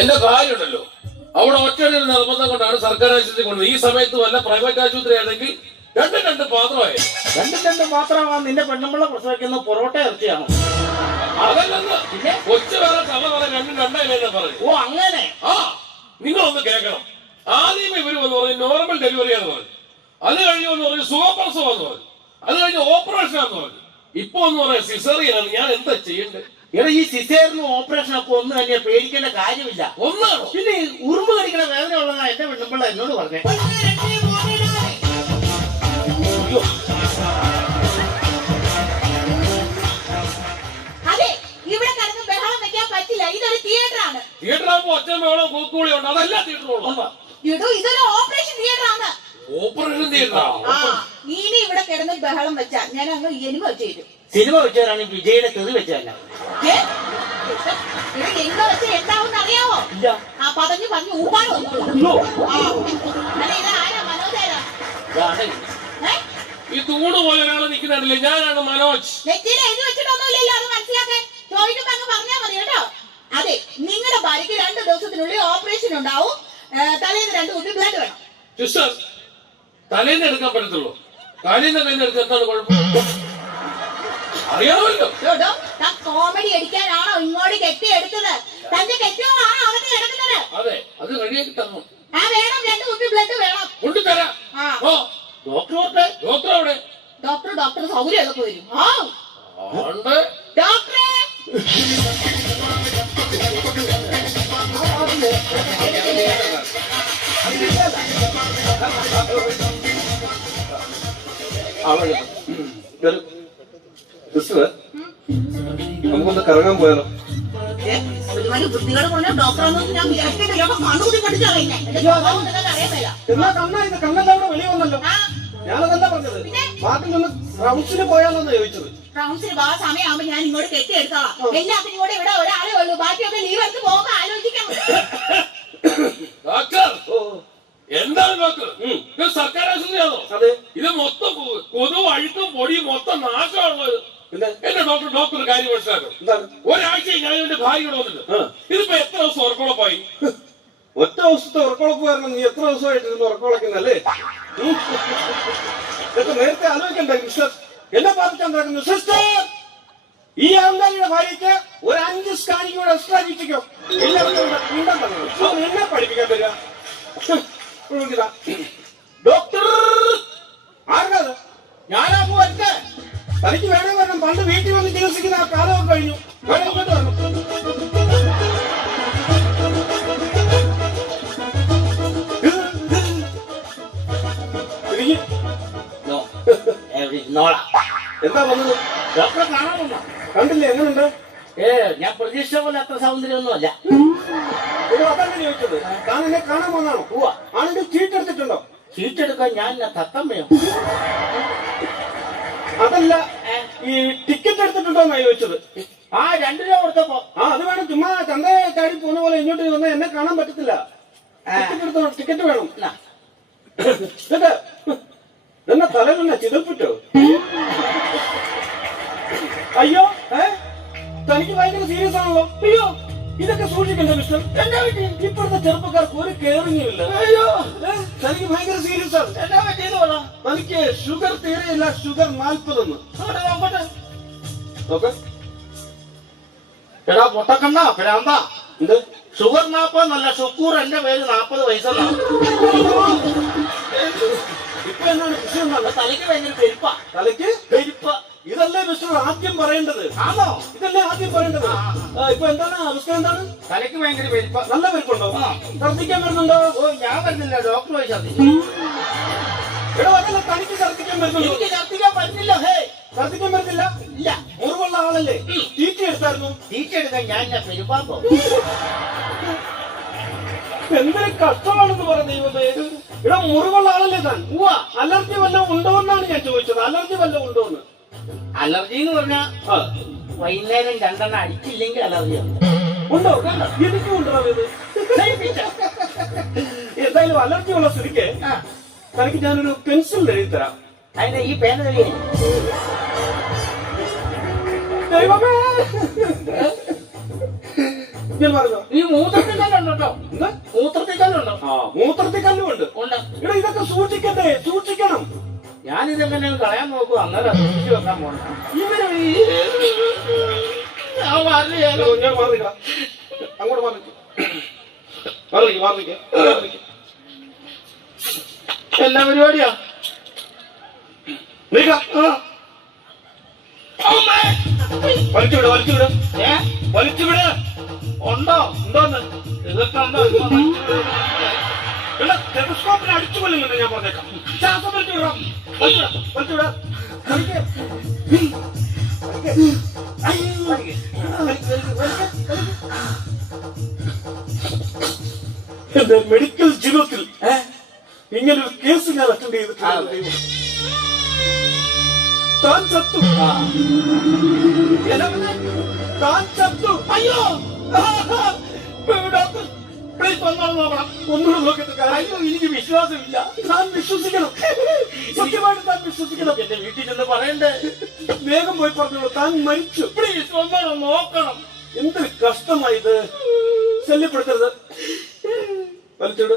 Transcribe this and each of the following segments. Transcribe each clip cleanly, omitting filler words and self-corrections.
എന്റെ കാര്യമുണ്ടല്ലോ അവിടെ ഒറ്റയൊരു നിർബന്ധം കൊണ്ടാണ് സർക്കാർ ആശുപത്രി കൊണ്ടത്. ഈ സമയത്ത് വല്ല പ്രൈവറ്റ് ആശുപത്രി ആണെങ്കിൽ രണ്ട് പാത്രമായി. രണ്ട് പാത്രമാണ് നിന്റെ പെണ്ണുമ്പിള്ള പ്രസവിക്കുന്ന പൊറോട്ട ഇറച്ചിയാണോ? അതല്ലെന്ന് കൊച്ചു വേറെ തവ വേറെ രണ്ടായില്ലേ പറഞ്ഞു. ഓ അങ്ങനെ. ആ നിങ്ങളൊന്ന് കേൾക്കണം. ആദ്യം ഇവര് വന്ന് പറഞ്ഞു നോർമൽ ഡെലിവറിയാന്ന് പറഞ്ഞു. അത് കഴിഞ്ഞ് വന്ന് പറഞ്ഞു സുഖപ്രസവം പറഞ്ഞു. അത് കഴിഞ്ഞ് ഓപ്പറേഷൻ ആന്ന് പറഞ്ഞു. ഇപ്പൊ ഒന്ന് പറയാം സിസേറിയനാണ്. ഞാൻ എന്താ ചെയ്യണ്ടേ? ഇവിടെ ഈ സിസേറിനും ഓപ്പറേഷൻ ഒക്കെ ഒന്നും തന്നെ പേടിക്കേണ്ട കാര്യമില്ല. ഒന്നാണോ? പിന്നെ ഉറുമ്പ് കടിക്കുന്ന വേദന ഉള്ളതാ എന്റെ പെണ്ണുമ്പിള്ള എന്നോട് പറഞ്ഞേ. അതെ, ഇവിടെ കിടന്ന് ബഹളം വെക്കാൻ പറ്റില്ല. ഇതൊരു തിയേറ്ററാണ്. തിയേറ്ററാകുമ്പോ ഒറ്റ മേളം കൂക്കുകൂടി ഉണ്ട്. അതല്ല തിയേറ്ററുള്ള. ഇതൊരു ഓപ്പറേഷൻ തിയേറ്ററാണ്. ഓപ്പറേഷൻ തിയേറ്ററാ? ഇനി ഇവിടെ കിടന്ന് ബഹളം വെച്ചാ ഞാൻ അങ്ങ് എനിമ വെച്ചു. സിനിമ വെച്ചാലാണ് വിജയുടെ തെറി വെച്ചതല്ല. എന്തോ വെച്ച എന്താവും അറിയാവോ? ആ പറഞ്ഞു ഊപ്പാട് വന്നോളൂ. അല്ല ഇത് ആരാ? മനോജാരാ? ഈ തൂണ് പോലെ ഒരാള് നിൽക്കുന്നില്ലേ? ഞാനാണ് മനോജ്. നെറ്റിയിൽ എഴുതി വെച്ചിട്ടൊന്നുമില്ലല്ലോ, അത് മനസ്സിലാക്കാൻ. ചോദിക്കുമ്പോ അങ്ങ് പറഞ്ഞാ മതി കേട്ടോ. അതെ, നിങ്ങളുടെ ഭാര്യക്ക് 2 ദിവസത്തിനുള്ളിൽ ഓപ്പറേഷൻ ഉണ്ടാവും. തലേന്ന് 2 കുപ്പി ബ്ലഡ് വേണം. സിസ്റ്റർ, തലേന്ന് എടുക്കാൻ പറ്റത്തുള്ളൂ. കാലിന്റെ കയ്യിൽ നിന്ന് എടുക്കാൻ എന്താണ് കുഴപ്പം? അറിയാമല്ലോ. കോമഡി അടിക്കാനാണോ ഇങ്ങോട്ട് കെട്ടിയെടുത്തത്? തന്റെ കെട്ടിയോളാണോ അകത്ത് കിടക്കുന്നത്? അതെ, അത് റെഡിയാക്കി തന്നു. ആ വേണം, 2 കുപ്പി ബ്ലഡ് വേണം. കൊണ്ടുതരാം. ഡോക്ടർ സൗകര്യമൊക്കെ വരും. ഡോക്ടറെ നമുക്കൊന്ന് കറങ്ങാൻ പോയാലോ? ഒരുമാതിരി വൃത്തികേട് പറഞ്ഞ ഡോക്ടറൊന്നും ഞാൻ വിചാരിച്ചിട്ടില്ല. കണ്ണുകൂടി പഠിച്ചറിയില്ല. എന്നാ കണ്ണെല്ലാം വെളിയിൽ വന്നല്ലോ. ഞാനതല്ല പറഞ്ഞത്. ബാക്കി നിന്ന് റൗണ്ട്സിന് പോയാലോന്നാ ചോദിച്ചത്. റൗണ്ട്സിന് പോകാൻ സമയമാകുമ്പോ ഞാൻ ഇങ്ങോട്ട് കെട്ടിയെടുത്തോളാം. എല്ലാത്തിനും കൂടെ ഇവിടെ ഒരാളേ ഉള്ളൂ. ബാക്കിയൊക്കെ ലീവ് എടുത്ത് പോകുമ്പോ ആലോചിക്കണം. ഡോക്ടർ, എന്താണ് ഡോക്ടർ? ഇത് സർക്കാർ ആശുപത്രിയാണോ? അതെ. ഇത് മൊത്തം കൊതുവും അഴുക്കും പൊടിയും മൊത്തം നാശമാണുള്ളത്. എന്റെ ഡോക്ടർ കാര്യം മനസ്സിലാക്കും. ഒരാഴ്ച ഞാൻ എന്റെ ഭാര്യ ഇവിടെ വന്നിട്ട് ഇതിപ്പോ എത്ര ദിവസം ഉറക്കുളപ്പായി? ഒറ്റ ദിവസത്തെ ഉറക്കുളപ്പ് കാരണം നീ എത്ര ദിവസമായിട്ട് ഉറക്കുളക്കുന്നല്ലേ? ഇതൊക്കെ നേരത്തെ ആലോചിക്കണ്ടേ മിസ്റ്റർ? എന്നെ ബാധിക്കാൻ നടക്കുന്നു സിസ്റ്റർ. ഈ ആൾക്കാരുടെ ഭാര്യയ്ക്ക് ഒരു 5 സ്കാനിങ് കൂടെ എക്സ്ട്രാ ജീവിക്കോ? എല്ലാവർക്കും എന്നെ പഠിപ്പിക്കാൻ തരിക. ഡോക്ടർ ആർക്കാത്? ഞാനാ പോവറ്റ. തനിക്ക് വേണം വരണം. പണ്ട് വീട്ടിൽ വന്ന് ചികിത്സിക്കുന്ന ആ കാലമൊക്കെ കഴിഞ്ഞു. വേണം ഇങ്ങോട്ട് വരണം. എന്താ വന്നത്? ഡോക്ടറെ കാണാമല്ല. കണ്ടില്ലേ? എങ്ങനെയുണ്ട്? ഞാൻ പ്രതീക്ഷ പോലെ അത്ര സൗന്ദര്യമൊന്നും അല്ല. അതല്ലേ ചോദിച്ചത്? താൻ എന്നെ കാണാൻ വന്നാണോ? ആണെങ്കിൽ ചീട്ട് എടുത്തിട്ടുണ്ടോ? ചീട്ട് എടുക്കാൻ ഞാൻ തത്തമ്മയോ? അതല്ല, ഈ ടിക്കറ്റ് എടുത്തിട്ടുണ്ടോ എന്നാ ചോദിച്ചത്. 2 രൂപ കൊടുത്തപ്പോ. അത് വേണം. ചുമ്മാ ചന്തയെ ചാടി പോകുന്ന പോലെ ഇങ്ങോട്ട് വന്നാൽ എന്നെ കാണാൻ പറ്റത്തില്ല. ടിക്കറ്റ് എടുത്തോ? ടിക്കറ്റ് വേണം. എന്നെ തലയിലെന്നെ ചിതൽപ്പിട്ടോ? അയ്യോ, തനിക്ക് ഭയങ്കര സീരിയസ് ആണല്ലോ. അയ്യോ, ഇതൊക്കെ സൂക്ഷിക്കണ്ടേ മിസ്റ്റർ? എന്നാ പറ്റി? ഇപ്പോഴത്തെ ചെറുപ്പക്കാർക്ക് ഒരു കെയറിംഗില്ല. അയ്യോ, തനിക്ക് ഭയങ്കര സീരിയസ് ആണ്. എന്നാ പറ്റിയെന്ന് പറ. തനിക്ക് ഷുഗർ തീരെയില്ല. ഷുഗർ 40. നോക്കട്ടെ. നോക്ക്. എടാ പൊട്ടക്കണ്ണ ഭ്രാന്ത. ഇത് ഷുഗർ 40 എന്നല്ല, ഷുക്കൂർ. എന്റെ പേര് 40 വയസ്സെന്നാണ്. ഇപ്പൊ എന്നാണ് വിഷയം? തലയ്ക്ക് ഭയങ്കര പെരുപ്പ. തലയ്ക്ക് പെരുപ്പ. ഇതല്ലേ മിസ്റ്റർ ആദ്യം പറയേണ്ടത്? ആണോ? ഇതല്ലേ ആദ്യം പറയേണ്ടത്? ഇപ്പൊ എന്താണ് അവസ്ഥ? എന്താണ്? തലയ്ക്ക് ഭയങ്കര പെരുപ്പ. നല്ല പെരുപ്പുണ്ടോ? ഛർദ്ദിക്കാൻ വരുന്നുണ്ടോ? ഞാൻ വരുന്നില്ല, ഡോക്ടർ പോയി ഛർദ്ദിച്ചു. എടോ, അതല്ല, തനിക്ക് ഛർദ്ദിക്കാൻ വരുന്നുണ്ടോ? എനിക്ക് ഛർദ്ദിക്കാൻ പറ്റില്ല. ഛർദ്ദിക്കാൻ പറ്റില്ല? ഇല്ല. മുറിവുള്ള ആളല്ലേ? തീറ്റ എടുത്തായിരുന്നു? തീറ്റ എടുക്കാൻ ഞാൻ പെരുപ്പാക്കോ? എന്തൊരു കഷ്ടമാണെന്ന് പറ ദൈവമേ. ഇവിടെ മുറിവുള്ള ആളല്ലേ താൻ? അലർജി വല്ലതും ഉണ്ടോ എന്നാണ് ഞാൻ ചോദിച്ചത്. അലർജി വല്ലതും ഉണ്ടോന്ന്? അലർജി എന്ന് പറഞ്ഞാ വൈകുന്നേരം 2 എണ്ണം അടിച്ചില്ലെങ്കിൽ അലർജി ഉണ്ടോ? എനിക്കും ഉണ്ടോ ഇത്? എന്തായാലും അലർജി ഉള്ള സ്ഥിതിക്ക് തനിക്ക് ഞാനൊരു പെൻസിൽ എഴുതി തരാം. അതിന് ഈ പേന തരിക. ദൈവമേ, ഞാൻ പറഞ്ഞോ ഈ മൂത്രത്തിൽ കല്ലുണ്ടോ കേട്ടോ? എന്താ മൂത്രത്തിൽ കല്ലുണ്ടോ? ആ മൂത്രത്തിൽ കല്ലുമുണ്ട്. ഉണ്ട്. ഇവിടെ ഇതൊക്കെ സൂക്ഷിക്കണ്ടേ? സൂക്ഷിക്കണം. ഞാനിതെങ്ങനെ കളയാൻ നോക്കും, അന്നേരം സൂക്ഷിച്ച് വെക്കാൻ പോണം. ഇവര് ഞാൻ മാറിയാലോ? ഞാൻ മാറിക്ക, അങ്ങോട്ട് മാറിക്ക, മാറിക്ക, മാറിക്ക, മാറിക്ക. എന്നാ പരിപാടിയാ? നീക്ക. വലിച്ചുവിട, വലിച്ചുവിട, വലിച്ചുവിട. ഉണ്ടോ? ഉണ്ടോന്ന് ഇതൊക്കെ ഉണ്ടോ? ടെലിസ്കോപ്പിന് അടിച്ചു കൊല്ലുന്നുണ്ട് ഞാൻ പറഞ്ഞേക്കാം. ശ്വാസം വലിച്ചുവിടാം, വലിച്ചുവിടാം, വലിച്ചുവിടാം. എന്റെ മെഡിക്കൽ ജീവിതത്തിൽ ഇങ്ങനൊരു കേസ് ഞാൻ അറ്റൻഡ് ചെയ്തിട്ടുണ്ട്. താൻ ചത്തു, താൻ ചത്തു. അയ്യോ ഡോക്ടർ പ്ലീസ് ഒന്നാണ് നോക്കണം. ഒന്നുകൂടെ നോക്കിയിട്ട് അയ്യോ എനിക്ക് വിശ്വാസമില്ല. താൻ വിശ്വസിക്കണം, സത്യമായിട്ട് താൻ വിശ്വസിക്കണം. എന്റെ വീട്ടിൽ ചെന്ന് പറയണ്ടേ? വേഗം പോയി പറഞ്ഞോളൂ, താൻ മരിച്ചു. പ്ലീസ് ഒന്നാണ് നോക്കണം. എന്തൊരു കഷ്ടമായത്. ശല്യപ്പെടുത്തരുത്, വലിച്ചിട്.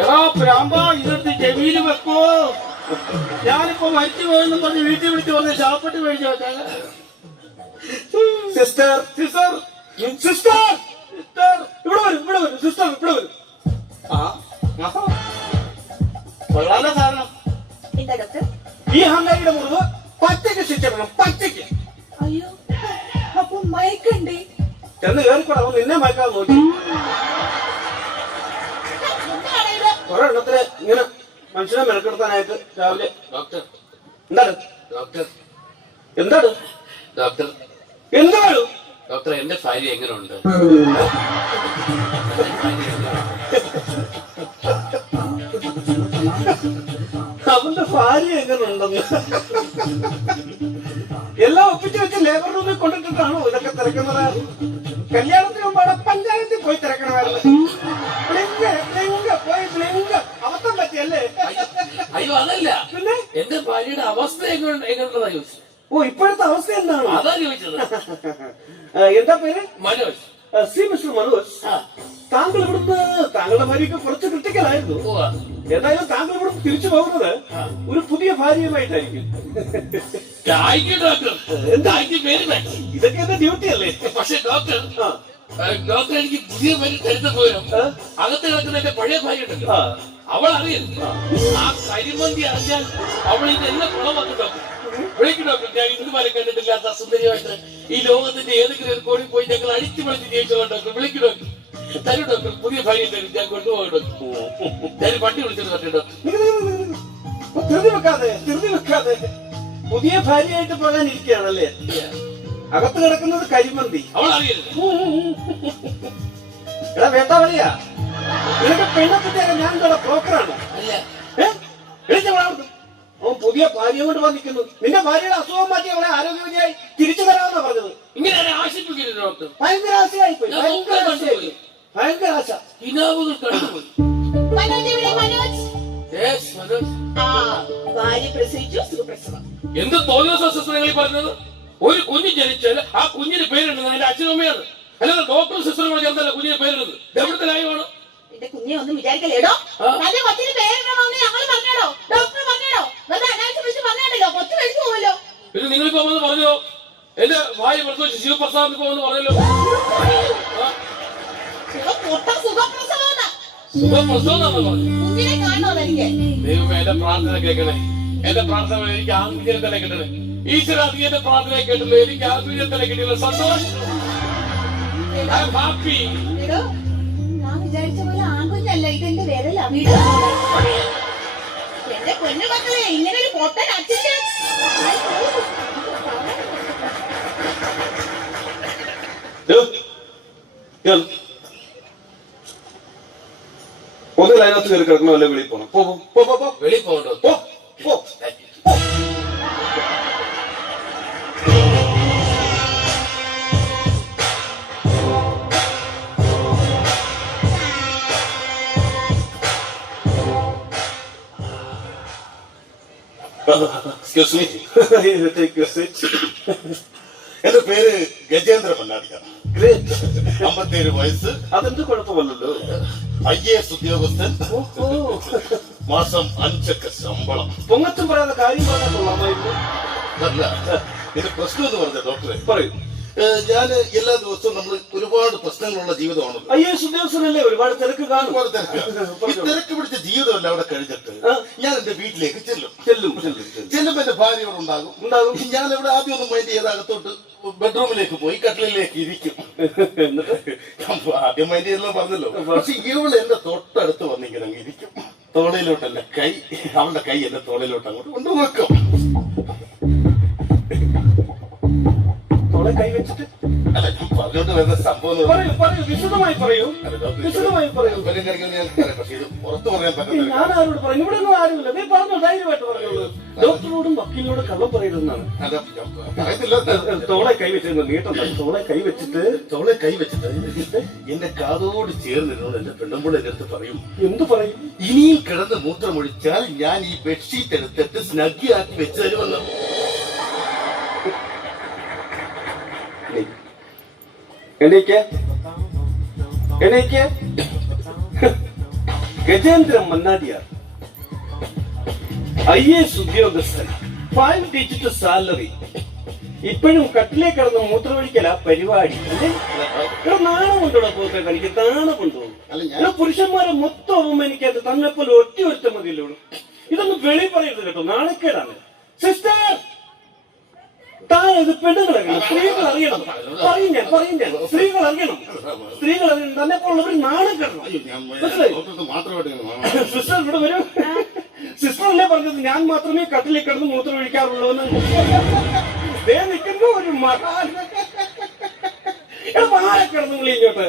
എടാ പ്രാമ്പ, ഇതെടുത്ത് ചെവിയിൽ വെക്കോ. ഞാനിപ്പോ മരിച്ചു പോയെന്നും പറഞ്ഞ് വീട്ടിൽ വിളിച്ച് പറഞ്ഞ് ശാപ്പെട്ട് മേടിച്ചു വെച്ചാൽ. സിസ്റ്റർ, സിസ്റ്റർ, സിസ്റ്റർ, സിസ്റ്റർ, ഇവിടെ വരും, ഇവിടെ വരും. സിസ്റ്റർ ഇവിടെ വരും. കൊള്ളാല സാധനം. എന്താ ഡോക്ടർ? ഈ ഹംഗാരിയുടെ മുറിവ് പച്ചയ്ക്ക് ശിക്ഷിക്കണം, പച്ചയ്ക്ക്. അയ്യോ, അപ്പൊ മയക്കണ്ടേ? ചെന്ന് കയറിക്കൂടാ, അവൻ നിന്നെ മയക്കാതെ നോക്കി. എന്താണ് ഇത്? കുറെ എണ്ണത്തിന് ഇങ്ങനെ മനുഷ്യനെ മെനക്കെടുത്താനായിട്ട് രാവിലെ. ഡോക്ടർ, എന്താണ് ഡോക്ടർ, എന്താണ് ഡോക്ടർ, എന്താണ് ഡോക്ടർ, എന്റെ ഭാര്യ എങ്ങനെയുണ്ട്? അവന്റെ ഭാര്യ എങ്ങനെ ഉണ്ടെന്ന് എല്ലാം ഒപ്പിച്ച് വെച്ച് ലേബർ റൂമിൽ കൊണ്ടിട്ടാണോ ഇതൊക്കെ തിരക്കുന്നത്? കല്യാണത്തിന് മുമ്പാണ് പഞ്ചായത്തിൽ പോയി തിരക്കണമായിരുന്നു. ബ്ലിങ്ക്, ബ്ലിങ്ക്, പോയി ബ്ലിങ്ക്. അബദ്ധം പറ്റിയല്ലേ? അയ്യോ അതല്ല, പിന്നെ എന്റെ ഭാര്യയുടെ അവസ്ഥ എങ്ങനെയുള്ളതാ ചോദിച്ചത്. ഓ ഇപ്പോഴത്തെ അവസ്ഥ എന്താണ്? അതാ ചോദിച്ചത്. എന്താ പേര്? മനോജ്. സി മിസ്റ്റർ മനോജ്, താങ്കൾ ഇവിടുന്ന് താങ്കളുടെ ഭാര്യയ്ക്ക് കുറച്ച് ക്രിട്ടിക്കലായിരുന്നു. എന്തായാലും താങ്കൾ ഇവിടുന്ന് തിരിച്ചു പോകുന്നത് ഒരു പുതിയ ഭാര്യയുമായിട്ടായിരിക്കും. ഇതൊക്കെ എന്റെ ഡ്യൂട്ടി അല്ലേ? പക്ഷെ ഡോക്ടർ, ഡോക്ടർ എനിക്ക് പുതിയ ഭാര്യ തരുന്ന പോലും അകത്ത് കിടക്കുന്ന എന്റെ പഴയ ഭാര്യ ഉണ്ടല്ലോ, അവൾ അറിയരുത്. ആ കരിമന്തി അറിഞ്ഞാൽ അവൾ ഇത് എന്നെ കുളമാക്കും ഡോക്ടർ. വിളിക്കും ഡോക്ടർ, ഞാൻ ഇതുവരെ കണ്ടിട്ടില്ലാത്ത സുന്ദരിയായിട്ട് ഈ ലോകത്തിന്റെ ഏതെങ്കിലും ഒരു കോടി പോയി ഞങ്ങൾ അടിച്ചു പൊളിച്ച് ജയിച്ചോളാം ഡോക്ടർ. വിളിക്കും ഡോക്ടർ, തരും ഡോക്ടർ, പുതിയ ഭാര്യ തരും, ഞാൻ കൊണ്ടുപോകും ഡോക്ടർ. ഞാൻ വണ്ടി വിളിച്ചത് ഡോക്ടർ. ധൃതി വെക്കാതെ, ധൃതി വെക്കാതെ. പുതിയ ഭാര്യയായിട്ട് പോകാൻ ഇരിക്കുകയാണല്ലേ? അകത്ത് കിടക്കുന്നത് കരിമന്തി. അവൾ അറിയരുത്. എടാ വേണ്ട വഴിയാ, നിനക്ക് പെണ്ണത്തിട്ടേക്ക് ഞാൻ എന്താ ബ്രോക്കറാണ്? അല്ല, അവൻ പുതിയ ഭാര്യ കൊണ്ട് വന്നിരിക്കുന്നു. നിന്റെ ഭാര്യയുടെ അസുഖം മാറ്റി അവളെ ആരോഗ്യവതിയായി തിരിച്ചു തരാമെന്നാ പറഞ്ഞത്. ഇങ്ങനെ എന്നെ ആശിപ്പിക്കരുത് ഡോക്ടർ. ഭയങ്കര ആശയായി പോയി, ഭയങ്കര ആശയായി, ഭയങ്കര ആശ. കിനാവുകൾ കണ്ടുപോയി. മനോജ് എവിടെ? മനോജ്. Yes, മനോജ്. ആ, ഭാര്യ പ്രസവിച്ചു, സുഖപ്രസവം. എന്ത് തോന്നുന്ന പറഞ്ഞത്? ഒരു കുഞ്ഞ് ജനിച്ചാൽ ആ കുഞ്ഞിന് പേരിടുന്നത് അതിന്റെ അച്ഛനമ്മയാണ്, അല്ലാതെ ഡോക്ടർ സിസ്റ്ററും ചേർന്നല്ല കുഞ്ഞിന് പേരിടുന്നത്. എവിടുത്തെ ന്യായമാണ്? എന്റെ കുഞ്ഞെ ഒന്നും വിചാരിക്കല്ലേടോ. തന്റെ കൊച്ചിന് പേരിടണമെന്ന് ഞങ്ങൾ പറഞ്ഞോ, ഡോക്ടർ പറഞ്ഞോ, വെറുതെ അനാവശ്യം വിളിച്ച് പറഞ്ഞോ, കൊച്ചു കഴിച്ചു പോവല്ലോ. പിന്നെ നിങ്ങളിപ്പോ വന്ന് പറഞ്ഞോ എന്റെ ഭാര്യ പ്രസവിച്ച് ശിവപ്രസാദ് പോവെന്ന് പറഞ്ഞല്ലോ. സുഖപ്രസവം സുഖപ്രസവം പറഞ്ഞു. കുഞ്ഞിനെ കാണണോ എനിക്ക്? ദൈവമേ, എന്റെ പ്രാർത്ഥന കേൾക്കണേ, എന്റെ പ്രാർത്ഥന എനിക്ക് ആൺകുഞ്ഞിനെ തന്നെ കിട്ടണേ. ഈശ്വര, നീ എന്റെ പ്രാർത്ഥന കേട്ടില്ല, എനിക്ക് ആൺകുഞ്ഞിനെ തന്നെ കിട്ടിയില്ല. സന്തോഷം, ഹാപ്പി. വീടോ, ഞാൻ വിചാരിച്ച പോലെ ആൺകുഞ്ഞല്ല, ഇതെന്റെ വിരലാ. വീട് എന്റെ പൊന്നു മക്കളെ, ഇങ്ങനെ ഒരു പൊട്ടൻ അച്ഛന് ഒന്നിൽ അതിനകത്ത് കയറി കിടക്കണോ അല്ലെ വെളിയിൽ പോകണം? വെളിയിൽ പോകണ്ടോ? എന്റെ പേര് ഗജേന്ദ്ര മന്നാടിയ. ഗ്രേറ്റ്. 57 വയസ്സ്. അതെന്ത് കുഴപ്പമല്ലല്ലോ. IAS ഉദ്യോഗസ്ഥൻ. ഓഹോ. മാസം 5 ശമ്പളം. പൊങ്ങച്ചം പറയാതെ കാര്യം പറഞ്ഞാൽ കൊള്ളാമായിരുന്നു. അല്ല, ഇത് പ്രശ്നം എന്ന് പറഞ്ഞ ഡോക്ടറെ, പറയൂ. ഞാൻ എല്ലാ ദിവസവും നമ്മൾ ഒരുപാട് പ്രശ്നങ്ങളുള്ള ജീവിതമാണല്ലോ. IAS ഉദ്യോഗസ്ഥനല്ലേ, ഒരുപാട് തിരക്ക് കാണും. ഒരുപാട് തിരക്ക്. ഈ തിരക്ക് പിടിച്ച ജീവിതമല്ല അവിടെ കഴിഞ്ഞിട്ട് ഞാൻ എന്റെ വീട്ടിലേക്ക് ചെല്ലും. ചെല്ലുമ്പോ എന്റെ ഭാര്യയോട് ഉണ്ടാകും. ഞാൻ ഇവിടെ ആദ്യം ഒന്നും മൈൻഡ് ചെയ്ത് അകത്തോട്ട് ബെഡ്റൂമിലേക്ക് പോയി കട്ടിലേക്ക് ഇരിക്കും. ആദ്യം മൈൻഡ് ചെയ്തെന്ന് പറഞ്ഞല്ലോ. പക്ഷെ ഇവള് എന്റെ തൊട്ടടുത്ത് വന്നിങ്ങനെ ഇരിക്കും. തോളയിലോട്ട് എന്റെ കൈ, അവളുടെ കൈ എന്റെ തോളയിലോട്ട് അങ്ങോട്ട് കൊണ്ടുവെക്കും. തോളെ കൈ വെച്ചിട്ട് അല്ല, ഞാൻ പറഞ്ഞോണ്ട് വരുന്ന സംഭവം പറയൂ, വിശദമായി പറയൂ. പക്ഷെ ഇത് പുറത്തു പറയാൻ പറ്റില്ല. ഞാൻ ആരോട് പറയും? ഇവിടെ ഒന്നും ആരുമില്ല. നീ പറഞ്ഞോ, ധൈര്യമായിട്ട് പറഞ്ഞോളൂ. ഡോക്ടറോടും വക്കീലിനോടും കള്ളം പറയരുതെന്നാണ്. തോളെ കൈ വെച്ചിരുന്നു. നീട്ടം തോളെ കൈ വെച്ചിട്ട് എന്റെ കാതോട് ചേർന്നിരുന്നത് എന്റെ പെണ്ണുമ്പോൾ എന്റെ അടുത്ത് പറയും. എന്ത് പറയും? ഇനിയും കിടന്ന് മൂത്രമൊഴിച്ചാൽ ഞാൻ ഈ ബെഡ്ഷീറ്റ് എടുത്തിട്ട് സ്നഗ്ഗി ആക്കി വെച്ചു തരുമെന്ന്. എണീക്ക്. ഗജേന്ദ്ര മന്നാടിയാർ, IAS ഉദ്യോഗസ്ഥൻ, 5 ഡിജിറ്റ് സാലറി. ഇപ്പോഴും കട്ടിലേ കിടന്ന് മൂത്രമൊഴിക്കല പരിപാടി അല്ലേ? ഇവിടെ നാണമുണ്ടോ പോത്തെ കളിക്ക്? നാണമുണ്ടോ? പുരുഷന്മാരെ മൊത്തം അവമാനിക്കാതെ തന്നെപ്പോലെ ഒറ്റ മതിയല്ലോ. ഇതൊന്നും വെളി പറയരുത് കേട്ടോ, നാണക്കേടാണ്. സിസ്റ്റർ, താനത് പെണ്ണുങ്ങളറിയണം, സ്ത്രീകൾ അറിയണം. പറയും ഞാൻ സ്ത്രീകൾ അറിയണം. തന്നെ പോലുള്ളവർ നാണം കിടണം. സിസ്റ്റർ ഇവിടെ വരും. സിസ്റ്റർ അല്ലേ പറഞ്ഞത് ഞാൻ മാത്രമേ കട്ടിലിൽ കിടന്ന് മൂത്രം ഒഴിക്കാറുള്ളൂ എന്ന്? നിൽക്കുമ്പോ ഒരു മഹാൻ കിടന്നു ഇങ്ങോട്ട്.